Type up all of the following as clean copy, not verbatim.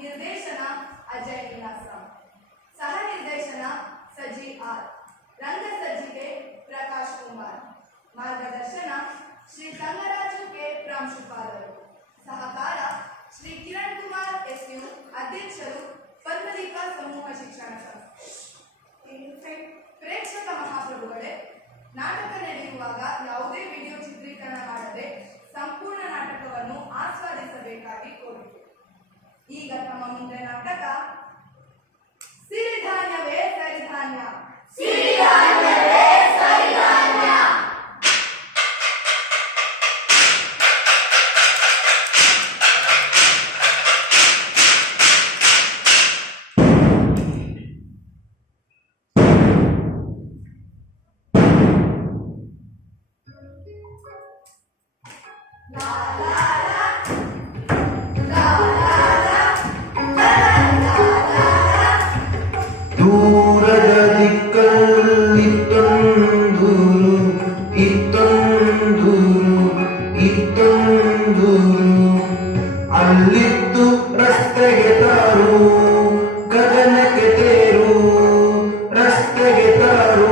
ನಿರ್ದೇಶನ ಅಜಯ್ ವಿಲಾಸ, ಸಹ ನಿರ್ದೇಶನ ಸಜಿ ಆರ್, ರಂಗಸಜ್ಜಿಕೆ ಪ್ರಕಾಶ್ ಕುಮಾರ್, ಮಾರ್ಗದರ್ಶನ ಶ್ರೀ ತಂಗರಾಜು ಕೆ ಪ್ರಾಂಶುಪಾಲರು, ಸಹಕಾರ ಶ್ರೀ ಕಿರಣ್ ಕುಮಾರ್ ಎಸ್ಯು, ಅಧ್ಯಕ್ಷರು ಪದ್ಮದೀಪ ಸಮೂಹ ಶಿಕ್ಷಣ ಸಂಸ್ಥೆ. ಪ್ರೇಕ್ಷಕ ಮಹಾಪ್ರಭುಗಳೇ, ನಾಟಕ ನಡೆಯುವಾಗ ಯಾವುದೇ ವಿಡಿಯೋ ಚಿತ್ರೀಕರಣ ಮಾಡದೆ ಸಂಪೂರ್ಣ ನಾಟಕವನ್ನು ಆಸ್ವಾದಿಸಬೇಕಾಗಿ ಕೋರಿಕೆ. ಈಗ ತಮ್ಮ ಮುಂದೆ ನಾಟಕ ಸಿರಿಧಾನ್ಯವೇ ಸರಿಧಾನ್ಯ. ಸಿರಿಧಾನ್ಯವೇ ಸರಿಧಾನ್ಯ. ದೂರದ ದಿಕ್ಕಲ್ಲಿತ್ತೊಂದೂರು, ಇತ್ತೊಂದೂರು, ಅಲ್ಲಿತ್ತು ರಸ್ತೆಗೆ ತಾರು, ಗಗನಕ್ಕೆ ತೇರು, ರಸ್ತೆಗೆ ತಾರು,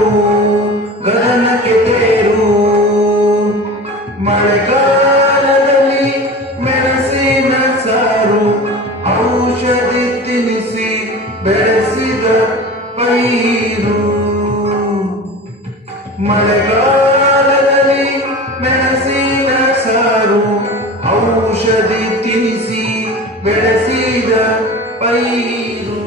ಗಗನಕ್ಕೆ ತೇರು. ಮಳೆಗಾಲದಲ್ಲಿ ಮೆಣಸಿನ ಸಾರು, ಔಷಧಿ ತಿನಿಸಿ ಬೆಳೆಸಿದ ಪೈರು. ಮಳೆಗಾಲದಲ್ಲಿ ಮೆಣಸಿನ ಸಾರು, ಔಷಧಿ ತಿನಿಸಿ ಬೆಳೆಸಿದ ಪೈರು.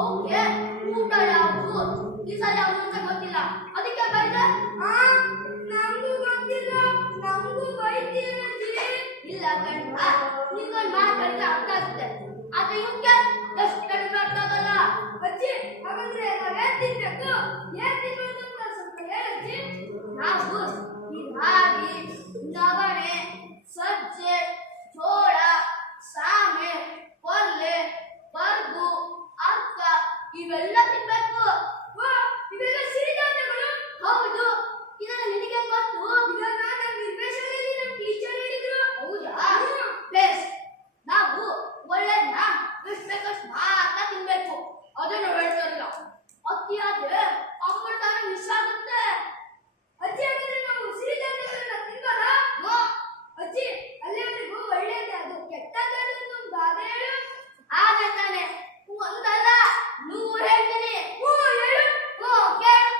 ಅವಕ್ಕೆ ಊಟ ಯಾವುದು ದಿವಸ ಯಾವುದು ಅಂತ ಗೊತ್ತಿಲ್ಲ, ಅದಕ್ಕೆ ಬೈದೆ. ನಮಗೂ ಗೊತ್ತಿಲ್ಲ, ನಮಗೂ ಬೈತೀರಿ. ಇಲ್ಲ ಕಣ್ಣ, ನಿಂಗೊಂದು ಮಾತಾಡಿದ್ರೆ ಅರ್ಥ ಆಗುತ್ತೆ, ಆದ್ರೆ ಇವಕ್ಕೆ ಎಷ್ಟು ಕಡಿಮೆ ಅರ್ಥ ಆಗಲ್ಲ. ಅಜ್ಜಿ, ಹಾಗಂದ್ರೆ ನಾವೇನ್ ತಿನ್ಬೇಕು? ಏನ್ ತಿನ್ಬೇಕು ಅಂತ ಸ್ವಲ್ಪ ಹೇಳಜ್ಜಿ. ನಾವು ಈ ರಾಗಿ, ನವಣೆ, ಸಜ್ಜೆ, ಜೋಳ, ಸಾಮೆ, ಕೊರ್ಲೆ, ಬರ್ಗು, ಅರ್ಕ ಇವೆಲ್ಲ ತಿನ್ಬೇಕು. ಇವೆಲ್ಲ ಸಿರಿಧಾನ್ಯಗಳು. ಹೌದು, ಇದನ್ನ ನಿನಗೆ ಗೊತ್ತು? ಇದನ್ನ ನಮ್ಮ ನಿರ್ದೇಶನದಲ್ಲಿ ನಮ್ಮ ಟೀಚರ್ ಹೇಳಿದ್ರು. ಹೌದಾ? ಬೆಸ್ಟ್. ನಾವು ಒಳ್ಳೆದನ್ನ ಎಷ್ಟು ಬೇಕಷ್ಟು ಮಾತ್ರ ತಿನ್ಬೇಕು, ಅದನ್ನು ಹೇಳ್ತಾರಿಲ್ಲ. ಅತಿಯಾದ್ರೆ ಅಮೃತಾನ ಮಿಸ್ ಆಗುತ್ತೆ. ಅಜ್ಜಿ, ಹಾಗಾದ್ರೆ ನಾವು ಸಿರಿಧಾನ್ಯಗಳನ್ನ ತಿನ್ಬಾರಾ? ಅಜ್ಜಿ, ಅಲ್ಲಿವರೆಗೂ ಒಳ್ಳೇದೇ, ಅದು ಕೆಟ್ಟದ್ದು ಒಂದು ಗಾದೆ ಹೇಳು. ಆದ್ರೆ ತಾನೆ ಒಂದಲ್ಲ 100 ಹೇಳ್ತೀನಿ. ಹೇಳು. ಕೇಳು.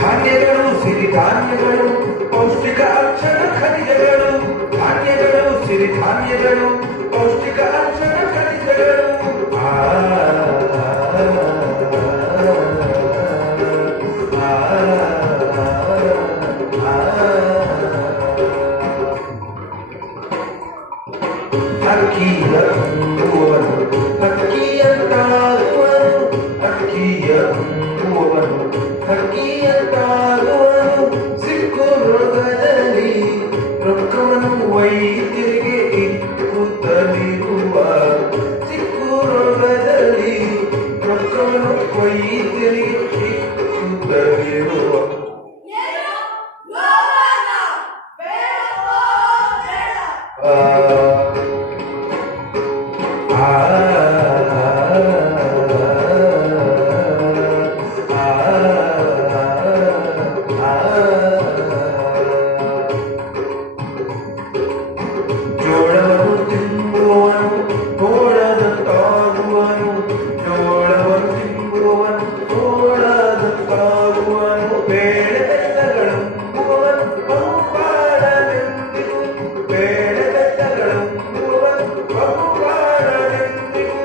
ಧಾನ್ಯಗಳು ಸಿರಿಧಾನ್ಯಗಳು ಪೌಷ್ಟಿಕ ಅಕ್ಷರ ಖನಿಜಗಳು. ಧಾನ್ಯಗಳು ಸಿರಿಧಾನ್ಯಗಳು ಪೌಷ್ಟಿಕ ಅಕ್ಷರ ಖನಿಜಗಳು. ಅಕ್ಕಿಯ ಉಣ್ಣುವನು ಅಕ್ಕಿಯಂತಾಗುವನು, ಅಕ್ಕಿಯ ಉಣ್ಣುವನು ಅಕ್ಕಿಯಂತಾಗುವನು. ಸಿಕ್ಕು ರೋಗದಲ್ಲಿ ರೊಕ್ಕವನ್ನು ವೈದ್ಯರಿಗೆ ಇಕ್ಕುತ್ತಲಿರುವ, ಸಿಕ್ಕು ರೋಗದಲ್ಲಿ ರೊಕ್ಕವನ್ನು ವೈದ್ಯರಿಗೆ ಇಕ್ಕುತ್ತಲಿರುವ. ಏನು? ರೋಗನ ಬೇಡವೋ ಬೇಡ? ಜೋಳವನ್ನು ತಿನ್ನುವನು ತೋಳದಂತಾಗುವನು, ಜೋಳವನ್ನು ತಿನ್ನುವನು ತೋಳದಂತಾಗುವನು. ಬೇಳೆ ಬೆಲ್ಲಗಳುಂಬುವನು ಬಹುಪಾಡನೆಂದಿರು, ಬೇಳೆ ಬೆಲ್ಲಗಳುಂಬುವನು ಬಹುಪಾಡನೆಂದಿರು.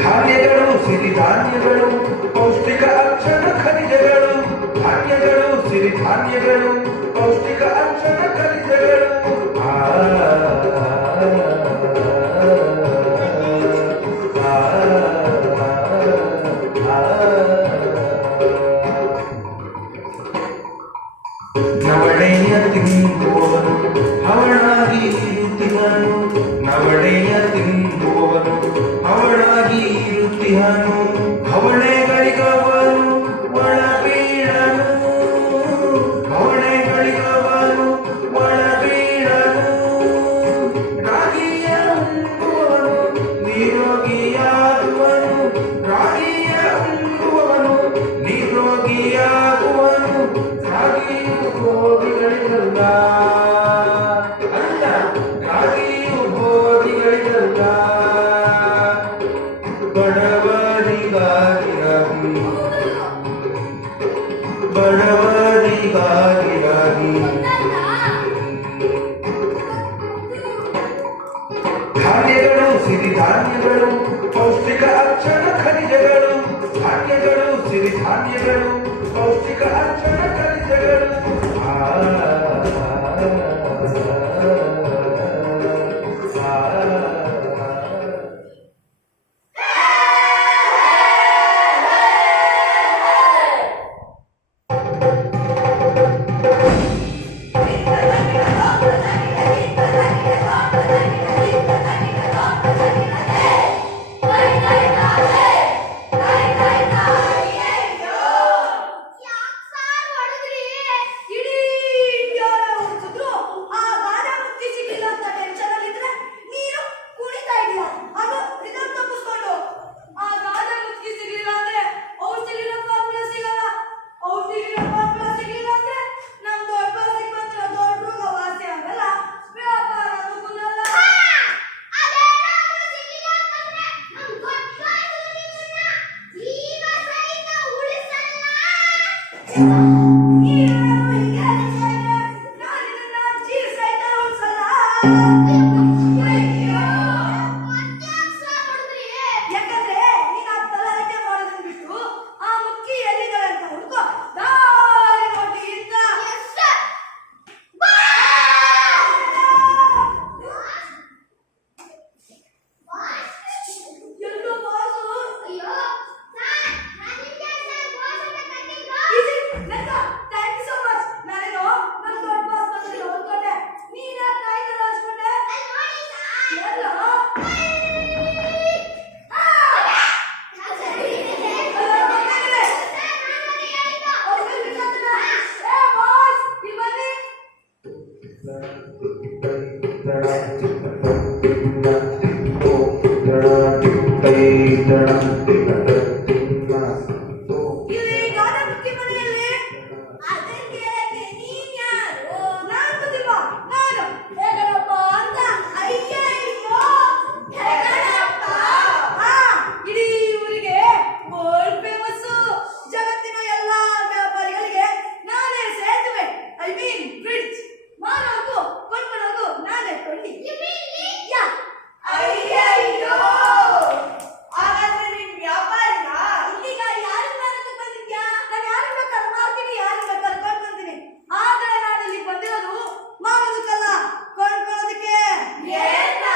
ಧಾನ್ಯಗಳು ಸಿರಿಧಾನ್ಯಗಳು ಪೌಷ್ಟಿಕ ಅಕ್ಷರ ಖನಿಜಗಳು. ಧಾನ್ಯಗಳು ಸಿರಿಧಾನ್ಯಗಳು ಪೌಷ್ಟಿಕ ಅಕ್ಷರ ಖನಿಜಗಳು. ನವಣೆಯ ತಿನ್ನುವವನು ಅವಳಾಗಿ ಇರುತ್ತಿಹನು, ನವಣೆಯ ತಿನ್ನುವವನು ಅವಳಾಗಿ ಇರುತ್ತಿಹನು. ಅವಳೆಗಳಿಗವನು ಒಳಬೀಳನು, ಅವಳೆಗಳಿಗವನು ಒಳಬೀಳನು. ರಾಗಿಯ ಉಣ್ಣುವವನು ನಿರೋಗಿಯಾಗುವನು, ರಾಗಿಯ ಉಣ್ಣುವವನು ನಿರೋಗಿಯಾಗುವನು. ರಾಗಿಯು ಗೋಧಿಗಳಿಗಲ್ಲ ಅಲ್ಲ, ರಾಗಿಯು ಗೋಧಿಗಳಿಗಲ್ಲ, ಬಡವರಿಗಾಗಿ ರಾಗಿ, ಬಡವರಿಗಾಗಿ ರಾಗಿ. ಧಾನ್ಯಗಳು ಸಿರಿಧಾನ್ಯಗಳು ಪೌಷ್ಟಿಕ ಅಕ್ಷರ ಖನಿಜಗಳು. ಧಾನ್ಯಗಳು ಸಿರಿಧಾನ್ಯಗಳು ಪೌಷ್ಟಿಕ ಅಕ್ಷರ ಖನಿಜಗಳು. ಯಾಕ್ ಸಾರ್ ಹೊಡೆದ್ರಿ? ಇಡೀ ಇಲ್ಲಿ ಗಾನಮುಖಿ ಮನೆಯಲ್ಲಿ ಅದಕ್ಕೆ ನೀನ್ ಯಾರು? ನಾನು ಗೊತ್ತಿಲ್ವಾ? ನಾನು ಹೆಗಣಪ್ಪ ಅಂತ. ಅಯ್ಯಯ್ಯೋ ಹೆಗಣಪ್ಪ. ಹಾ, ಇಡೀ ಊರಿಗೆ ವರ್ಲ್ಡ್ ಫೇಮಸ್. ಜಗತ್ತಿನ ಎಲ್ಲಾ ವ್ಯಾಪಾರಿಗಳಿಗೆ ನಾನೇ ಸೇತುವೆ, ಐ ಮೀನ್ ಬ್ರಿಡ್ಜ್. ಮಾರೋದು ಕೊಂಡ್ಕೊಳ್ಳೋದು ನಾನೇ ಕೊಂಡಿ. ಯಾ. ಅಯ್ಯಯ್ಯೋ, ಹಾಗಾದ್ರೆ ನೀನ್ ವ್ಯಾಪಾರಿನ? ಇಲ್ಲಿಗ ಯಾರು ಮಾರಕ್ಕೆ ಬಂದಿದ್ಯಾ? ನಾನು ಯಾರು ಬೇಕಾದ್ರೆ ಮಾರ್ತೀನಿ, ಯಾರು ಬೇಕಾದ್ರೆ ಕೊಂಡ್ಕೊಂತೀನಿ. ಆದ್ರೆ ನಾನು ಇಲ್ಲಿ ಬಂದಿರೋದು ಮಾರೋದಕ್ಕಲ್ಲ, ಕೊಂಡ್ಕೊಳ್ಳೋದಕ್ಕೆ. ಏನ?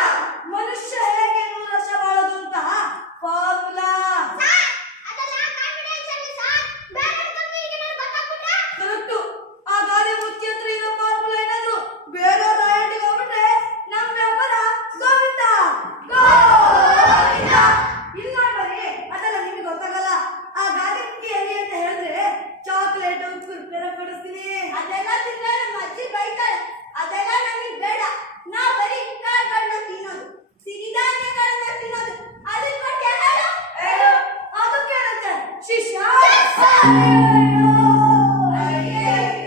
ಮನುಷ್ಯ ಹೇಗೆ 100 ವರ್ಷ ಬಾಳೋದು ಅಂತ ಫಾರ್ಮುಲಾ. ಕರೆಕ್ಟು. ಆ ಗಾದೆ ಮುಚ್ಚಿ ಹತ್ರ ಇರೋ ಫಾರ್ಮುಲಾ ಏನಾದ್ರು ಬೇರೆಯವ್ರ ಹ್ಯಾಂಡಿಗೆ ಹೋಗ್ಬಿಟ್ರೆ ನಮ್ ವ್ಯಾಪಾರ ಗೋವಿಂದ ಗೋವಿಂದ. ಇಲ್ಲ ಬರೀ ಅದೆಲ್ಲ ನಿಮ್ಗೆ ಗೊತ್ತಾಗಲ್ಲ. ಆ ಗಾದೆ ಮುಚ್ಚಿ ಎಲ್ಲಿ ಅಂತ ಹೇಳಿದ್ರೆ ಚಾಕ್ಲೇಟ್ ಕುರ್ಕುರೆ ಕೊಡಿಸ್ತೀನಿ. ಅದೆಲ್ಲ ತಿಂದ್ರೆ ನಮ್ಮ ಅಜ್ಜಿ ಬೈತಾಳೆ. ಅದೆಲ್ಲ ನಮಗೆ ಬೇಡ. ನಾ ಬರೀ ಕಾಳುಗಳನ್ನ ತಿನ್ನೋದು, ಸಿರಿಧಾನ್ಯಗಳನ್ನ ತಿನ್ನೋದು. ಅದನ್ನ ಕೊಟ್ಟೆ ಹೇಳು. ಅದಕ್ಕೇನಂತೆ ಶಿಷ್ಯ? ಅಯ್ಯಯ್ಯೋ.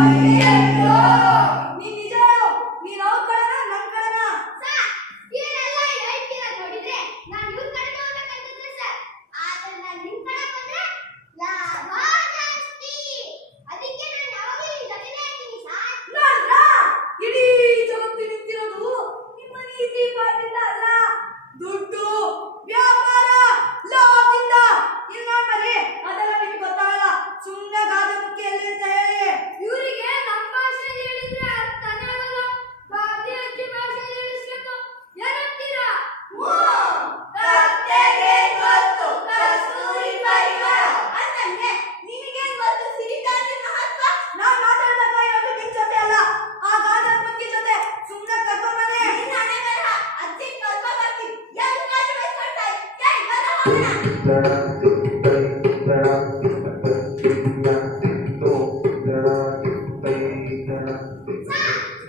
ಅಯ್ಯಯ್ಯೋ, ನೀನ್ ನಿಜ ಹೇಳು, ನೀನ್ ಅವ್ರ ಕಡೆನಾ ನನ್ ಕಡೆನಾ?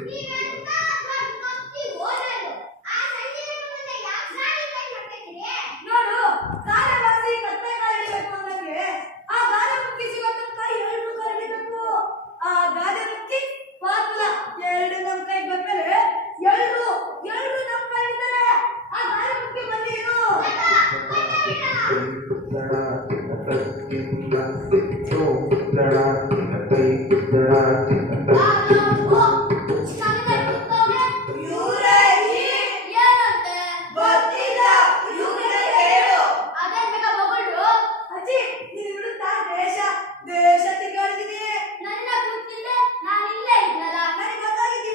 ನೀವೆಂತ ಮಕ್ಕಿ ಓದೋದು ಆ ಸಂಜೀವಿನಿ ಮುಂದೆ ಯಾಕೆ ಸಾರಿ ಕೈ ಮಾಡ್ತಿದ್ದೀರಿ ನೋಡು, ಕಾಲ ವಾಸಿ ಕತ್ತೆ ಕಾಲು ಹಿಡಿಬೇಕು ಅನ್ನಂಗೆ ಆ ಗಾದೆ ಮುಕ್ಕಿ ಸಿಗೋ ತನಕ ಎರಡು ಕಾಲು ಹಿಡಿಬೇಕು. ಆ ಗಾದೆ ಮುಕ್ಕಿ ಫಾರ್ಮುಲ ಎರಡು ನಮ್ ಕೈಗೆ ಬಂದ್ಮೇಲೆ ಎಲ್ರು ನಮ್ ಕೈ ಹಿಡಿತಾರೆ. ಆ ಗಾದೆ ಮುಕ್ಕಿ ಬಂದು ಏನು ಅಜ್ಜಿ, ನೀನ್ ಹುಡುಕ್ತಾ ದೇಶ ತಿರ್ಗಾಡಿದೀನಿ. ನನಗೆ ಗೊತ್ತಾಗಿದ್ದು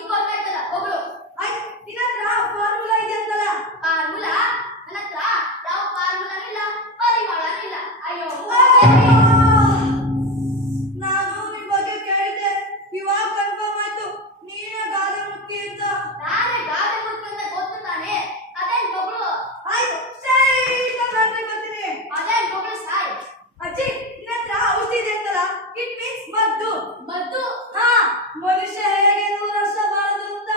ಇವಾಗ್ಲೇ ಅಲ್ವಾ? ಆಯ್ತು, ನಿನ್ನ ಹತ್ರ ಫಾರ್ಮುಲಾ ಇದೆ ಅಂತಲ್ಲ? ನಾನು ನಿನ್ ಬಗ್ಗೆ ಕೇಳಿದ್ದೆ, ಇವಾಗ ಕನ್ಫರ್ಮ್ ಆಯ್ತು ನೀನೇ ಗಾದೆ ಮುಕ್ಕಿ ಅಂತ. ಆಯ್ತು, ಸ್ಟ್ರೈಟ್ ಆಗಿ ಬರ್ತೀನಿ. ಅಜ್ಜಿ, ನಿನ್ನ ಹತ್ರ ಔಷಧಿ ಇದೆ ಅಂತಲ್ಲ? ಇಟ್ ಮೀನ್ಸ್ ಮದ್ದು. ಮದ್ದು ಹಾ, ಮನುಷ್ಯ ಹೇಗೆ 100 ವರ್ಷ ಬಾಳದು ಅಂತ.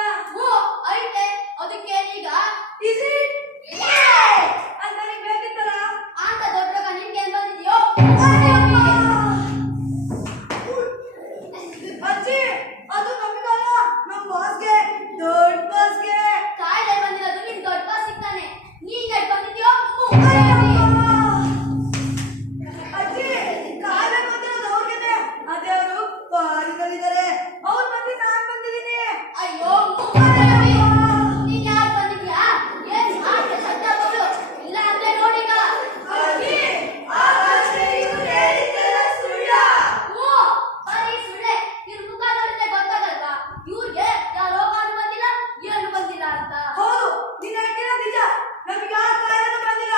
ಐತೆ ಅದಕ್ಕೆ ಈಗ Is it? ಅದ್ ನನಗ್ ಬೇಕಿತ್ತಲ್ಲ? ಅಂತ ದೊಡ್ಡ ನಿಮ್ಗೆ ಏನ್ ಬಂದಿದ್ಯೋ ಅಜ್ಜಿ, ಅದು ನಮಗಲ್ಲ, ನಮ್ ಬಾಸ್ಗೆ, ದೊಡ್ಡ ಬಾಸ್ಗೆ. ಕಾಯಿಲೆ ಬಂದಿರೋದು ನಿಮ್ ದೊಡ್ಡ ಬಾಸ್ ಸಿಗ್ತಾನೆ ನೀನ್ ಬಂದಿದ್ಯೋ ಅಜ್ಜಿ, ಕಾಲ ಬಂದಿರೋದು ಅವ್ರಿಗೇನೆ. ಅದೇ ಅವರು ಬಾರಿಗಳಿದ್ದಾರೆ. ಅವ್ರು ಬಂದು ನಾನ್ ಬಂದಿದ್ದೀನಿ. ಅಯ್ಯೋ ನೀನ್ ಯಾರು ಬಂದಿದ್ಯಾ ಏನ್ ಮಾಡ್ದೆ ಶಬ್ದ ಬಗಳು ಇಲ್ಲ ಅಂದ್ರೆ ನೋಡೀಗ ಅಜ್ಜಿ, ಹಾಗಾದ್ರೆ ಇವ್ರು ಹೇಳಿದ್ದೆಲ್ಲ ಸುಳ್ಳ? ಬರೀ ಸುಳ್ಳೆ ಇವ್ರ ಮುಖ ನೋಡಿದ್ರೆ ಗೊತ್ತಾಗಲ್ವಾ ಇವ್ರಿಗೆ ಯಾವ ರೋಗಾನು ಬಂದಿಲ್ಲ ಏನು ಬಂದಿಲ್ಲ ಅಂತ ಹೌದು, ನೀನ್ ಹೇಳ್ತಿರೋ ನಿಜ. ನಮ್ಗೆ ಯಾವ ಕಾಯಿಲೆನೂ ಬಂದಿಲ್ಲ.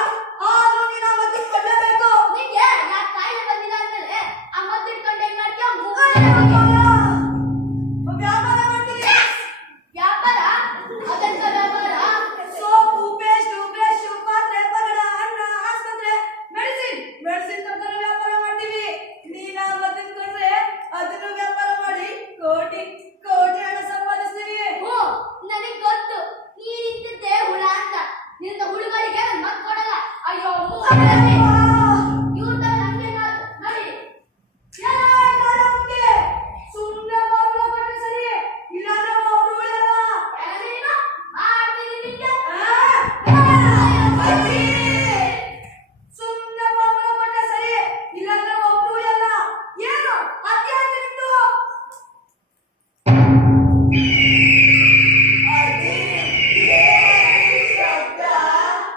ಆದ್ರೂ ನೀನ್ ಆ ಮದ್ದು ಕೊಡ್ಲೇಬೇಕು. ನಿಂಗೆ ಯಾಕೆ ಕಾಯಿಲೆ ಬಂದಿಲ್ಲ ಅಂದ್ಮೇಲೆ ಆ ಮದ್ದು ಇಟ್ಕೊಂಡು ಏನ್ ಮಾಡ್ತೀಯ ವ್ಯಾಪಾರ ಮಾಡ್ತೀನಿ. ವ್ಯಾಪಾರ ಅದಂತ ವ್ಯಾಪಾರ ಸೋಪು, ಪೇಸ್ಟ್, ಬ್ರಷ್, ಪಾತ್ರೆ, ಪಗಡ, ಅನ್ನ, ಆಸ್ಪತ್ರೆ, ಮೆಡಿಸಿನ್ ತರಕಾರಿ ವ್ಯಾಪಾರ ಮಾಡ್ತೀವಿ. ನೀನ್ ಆ ಮದ್ದು ಕೊಂಡ್ರೆ ಅದನ್ನು ವ್ಯಾಪಾರ ಮಾಡಿ ಕೋಟಿ ಹಣ ಸಂಪಾದಿಸ್ತೀವಿ. ನನಗ್ ಗೊತ್ತು ನೀನಿದ್ದೆ ಹುಳ ಅಂತ ನಿನ್ನ ಹುಳುಗಳಿಗೆ ನನ್ ಮತ್ ಕೊಡಲ್ಲ ಅಯ್ಯೋ ಇವ್ರ ತರ ನಮ್ಗೆ ನೋಡಿ ಸುಮ್ಮನೆ ಫಾರ್ಮುಲಾ ಕೊಟ್ರೆ ಸರಿ, ಇಲ್ಲಾಂದ್ರೆ ಒಬ್ರು ಉಳಿಯಲ್ಲ. ನೀನು ಮಾಡ್ತೀನಿ ನಿಂಗೆ ಸುಮ್ಮನೆ ಫಾರ್ಮುಲಾ ಕೊಟ್ರೆ ಸರಿ, ಇಲ್ಲಾಂದ್ರೆ ಒಬ್ರು ಉಳಿಯಲ್ಲ. ಏನು ಅತ್ಯಾಚಾರ ನಿಮ್ದು?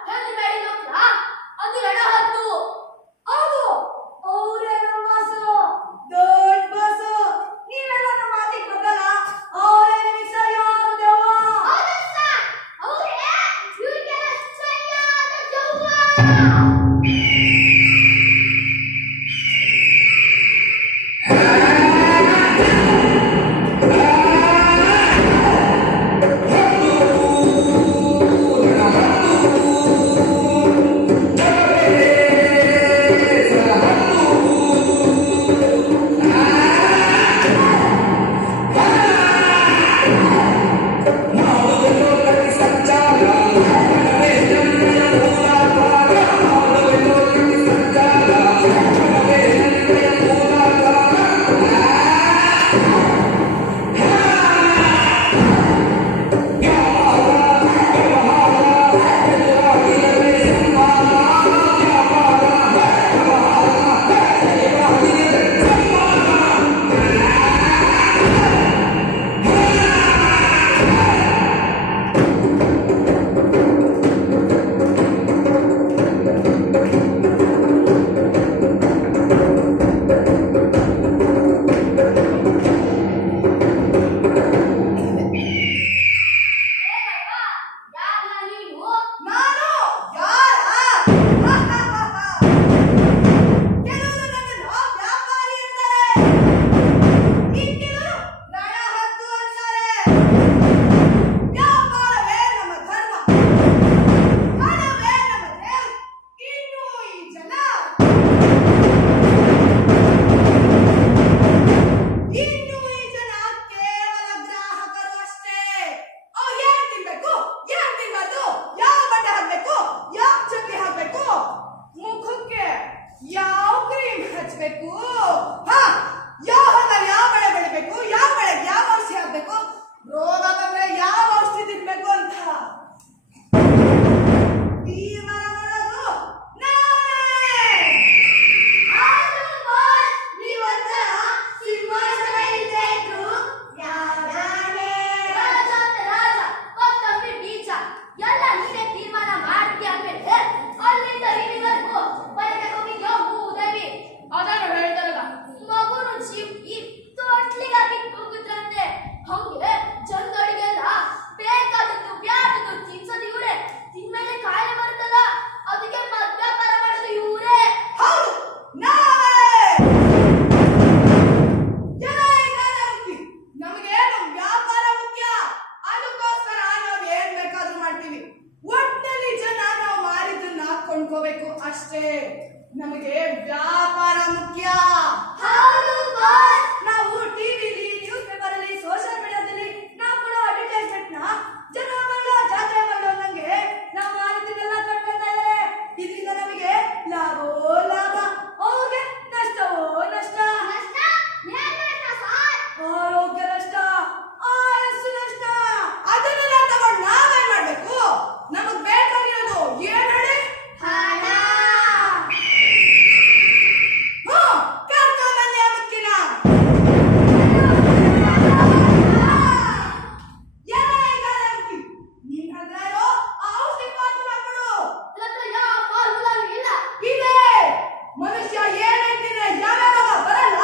ಹೆಂಗ್ ಬೇಡಿ ನೋಡ್ಲಾ ಅದು ರಣ ಹತ್ತು ಅಷ್ಟೇ ನಮಗೆ ವ್ಯಾಪಾರ ಮುಖ್ಯ. ಹೌದು ಬಾಸ್. ನಾವು ಟಿವಿಲಿ, ನ್ಯೂಸ್ ಪೇಪರ್ ಅಲ್ಲಿ, ಸೋಷಿಯಲ್ ಮೀಡಿಯಾದಲ್ಲಿ ನಾವು ಕೊಡೋ ಅಡ್ವರ್ಟೈಸ್ಮೆಂಟ್ ನ ಜನ ಮಾಡೋ ಜಾತ್ರೆ ಮಾಡೋ ನಂಗೆ ನಾವು ಮಾಹಿತಿನೆಲ್ಲ ಕಟ್ಕೊಳ್ತಾ ಇದ್ದಾರೆ. ಇದರಿಂದ ನಮಗೆ ಲಾಭವೋ ಲಾಭ, ಅವ್ರಿಗೆ ನಷ್ಟವೋ ನಷ್ಟ. ನಷ್ಟ ಏನ್ ನಷ್ಟ ಸಾರ್? ಆರೋಗ್ಯ ನಷ್ಟ, ಆಯಸ್ಸು ನಷ್ಟ. ಅದನ್ನೆಲ್ಲ ತಗೊಂಡು ನಾವೇನ್ ಮಾಡ್ಬೇಕು? ನಮಗ್ ಬೇಕಾಗಿರೋದು ಏನ್ ಹೇಳಿ? ಹಣ. ಕರ್ಕೊಂಬನ್ನಿ ಆ ಮುಕ್ಕಿನ. ನೀನ್ ಹಂಗಾರೋ ಆ ಔಷಧಿ ಫಾರ್ಮುಲಾ ಕೊಡು. ಲತ್ರ ಯಾವ ಫಾರ್ಮುಲಾನು ಇಲ್ಲ. ಇದೆ. ಮನುಷ್ಯ ಏನ್ ತಿಂದ್ರೆ ಯಾವ್ಯಾವಾಗ ಬರಲ್ಲ,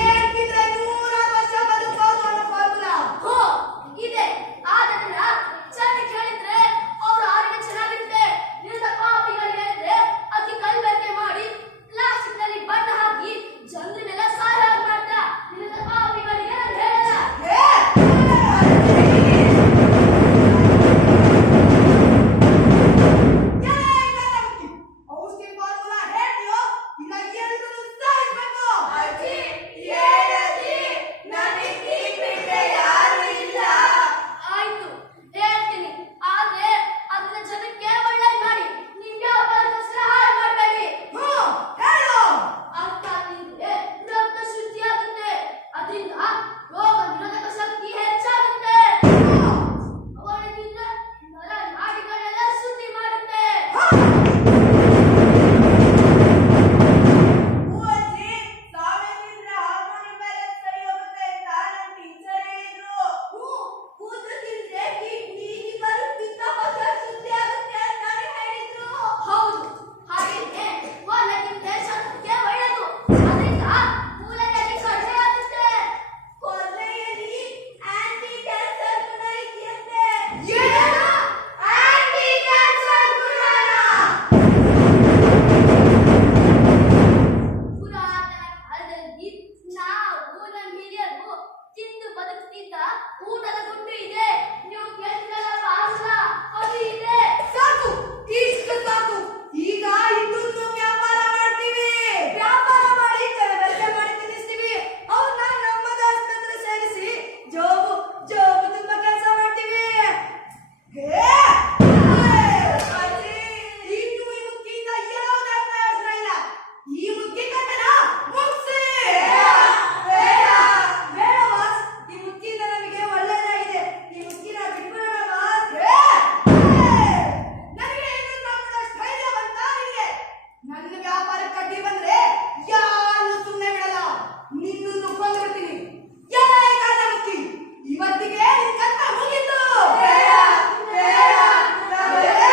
ಏನ್ ತಿಂದ್ರೆ 100 ವರ್ಷ ಬದುಕಬಹುದು ಅನ್ನೋ ಫಾರ್ಮುಲಾ. ಹೋ ಇದೆ. ಆದ್ರಿಂದ ಚೆನ್ನಾಗಿ ಕೇಳಿದ್ರೆ ಅವ್ರ ಆರೋಗ್ಯ ಚೆನ್ನಾಗಿರುತ್ತೆ. ನಿನ್ನ ಪಾಪಿಗಳು ಹೇಳಿದ್ರೆ ಅತಿ ಕಲ್ಬೆರಕೆ ಮಾಡಿ ಪ್ಲಾಸ್ಟಿಕ್ ನಲ್ಲಿ ಬಣ್ಣ ಹಾಕಿ ಜನರನ್ನೆಲ್ಲ ಸಾರಾಗಿ ಮಾಡ್ತಾ ನಿನ್ನ ಪಾಪಿಗಳಿಗೆ ನಾನು ಹೇಳಲ್ಲ. ಔಷಧಿ ಫಾರ್ಮುಲಾ ಹೇಳ್ತೀಯೋ ಇಲ್ಲ ಎಲ್ಲರೂ ಸಾಯಿಸ್ಬೇಕು? ಅಜ್ಜಿ, ಹೇಳಜ್ಜಿ, ನನಗೆ ಬಿಟ್ರೆ ಯಾರು ಇಲ್ಲ. ಆಯ್ತು, ಹೇಳ್ತೀನಿ. ಆದ್ರೆ ಅದನ್ನ ಜನಕ್ಕೆ ಒಳ್ಳೇದ್ ಮಾಡಿ. ನಿಮ್ ವ್ಯಾಪಾರಕ್ಕೋಸ್ಕರ ಹಾಳು ಮಾಡಬೇಡಿ. ಹೇಳು. ಅರ್ಥ ತಿಂದ್ರೆ ರಕ್ತ ಶುದ್ಧಿ ಆಗುತ್ತೆ. ಅದರಿಂದ ರೋಗ ನಿರೋಧಕ ಶಕ್ತಿ ಹೆಚ್ಚಾಗುತ್ತೆ. ಅವಳು ತಿಂದ್ರೆ ನರ ನಾಡಿಗಳೆಲ್ಲ ಶುದ್ಧಿ ಮಾಡುತ್ತೆ. ಅಜ್ಜಿ, ಸಾವಿನಿಂದ ಹಾರ್ಮೋನ್ ಬ್ಯಾಲೆನ್ಸ್ ಸರಿ ಹೋಗುತ್ತೆ ಅಂತ ನನ್ನ ಟೀಚರ್ ಹೇಳಿದ್ರು. ಕೂದಲು ತಿಂದ್ರೆ ಕಿಡ್ನಿ ಲಿವರ್ ಪಿತ್ತಕೋಶ ಶುದ್ಧಿ ಆಗುತ್ತೆ ಅಂತ ಹೇಳಿದ್ರು. ಹೌದು, ಹಾಗೇನೆ ಹೊಲ ತಿಂದ್ರೆ ಶಕ್ತಿಗೆ ಒಳ್ಳೆದು. ಅದರಿಂದ ಮೂಲದಲ್ಲಿ ಕಡಿಮೆ ಆಗುತ್ತೆ. ಕೊನೆಯಲ್ಲಿ ಆಂಟಿ ಕ್ಯಾನ್ಸರ್ ಗುಣ ಇದೆಯಂತೆ. ಏನು? ಆಂಟಿ ಕ್ಯಾನ್ಸರ್ ಗುಣನಾ? ಪುರಾತನ ಕಾಲದಲ್ಲಿ ನಾವು ನಮ್ಮ ಹಿರಿಯರು ತಿಂದು ಬದುಕುತ್ತಿದ್ದ ಊಟದ ಗುಟ್ಟು ಇದೆ. ನೀವು ಕೇಳ್ತಿರಲ್ಲ ಪಾರ್ಸ, ಅದು ಇದೆ. ಸಾಕು, ಇಷ್ಟು ಸಾಕು. ಈಗ ಇದನ್ನು ವ್ಯಾಪಾರ ಮಾಡ್ತೀವಿ. ವ್ಯಾಪಾರ ಮಾಡಿ ಕಲಬೆರಕೆ ಮಾಡಿ ತಿನ್ನಿಸ್ತೀವಿ. ಅವ್ರನ್ನ ನಮ್ಮ ಆಸ್ಪತ್ರೆ ಸೇರಿಸಿ ಜೋಬು ತುಂಬಾ ಕೆಲಸ ಮಾಡ್ತೀವಿ. ಅಜ್ಜಿ, ಇನ್ನು ಈ ಮುಕ್ಕಿಯಿಂದ ಯಾವುದೇ ಪ್ರಯೋಜನ ಇಲ್ಲ. ಈ ಮುಕ್ಕಿ ಕಟ್ಟಡ ಮುಗ್ಸಿ. ಬೇಡ ಬಾಸ್, ಈ ಮುಕ್ಕಿಯಿಂದ ನಮಗೆ ಒಳ್ಳೆಯದಾಗಿದೆ. ಈ ಮುಕ್ಕಿನ ಬಿಟ್ಬಿಡೋಣ ಬಾಸ್. ನನಗೆ ಇನ್ನೂ ಕಾನ್ಫಿಡೆನ್ಸ್ ಧೈರ್ಯ ಬಂತಾ ನಿನಗೆ? ನನ್ನ ವ್ಯಾಪಾರಕ್ಕೆ ಅಡ್ಡಿ ಬಂದ್ರೆ ಯಾರನ್ನೂ ಸುಮ್ಮನೆ ಬಿಡಲ್ಲ. ನಿನ್ನನ್ನು ಕೊಂದ್ಬಿಡ್ತೀನಿ. ಎಲ್ಲ ಈ ಕಾಲ ಮುಕ್ಕಿ, ಇವತ್ತಿಗೆ ನಿನ್ ಕಷ್ಟ ಮುಗೀತು. ಬೇಡ, ಬೇಡ, ಬೇಡ.